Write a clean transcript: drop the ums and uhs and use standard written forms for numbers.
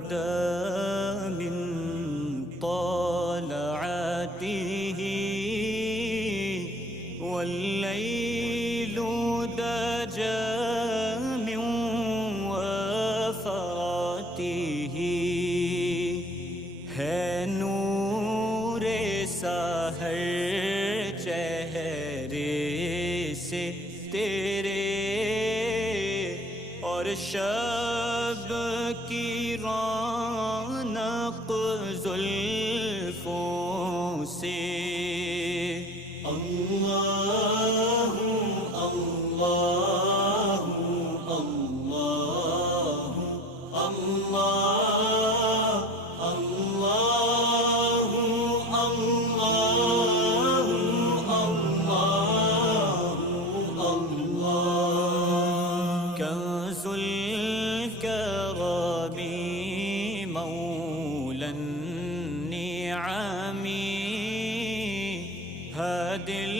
بدا من طلعته والليل دجى من وفراته है नूर सहर चेहरे से तेरे और शब की रौनक जुल्फों से। अल्लाहु अल्लाहु अल्लाहु अल्लाह अल्लाहु अल्लाहु अल्लाहु अल्लाह कंज़ुल करमी मौलन निआमी हदिल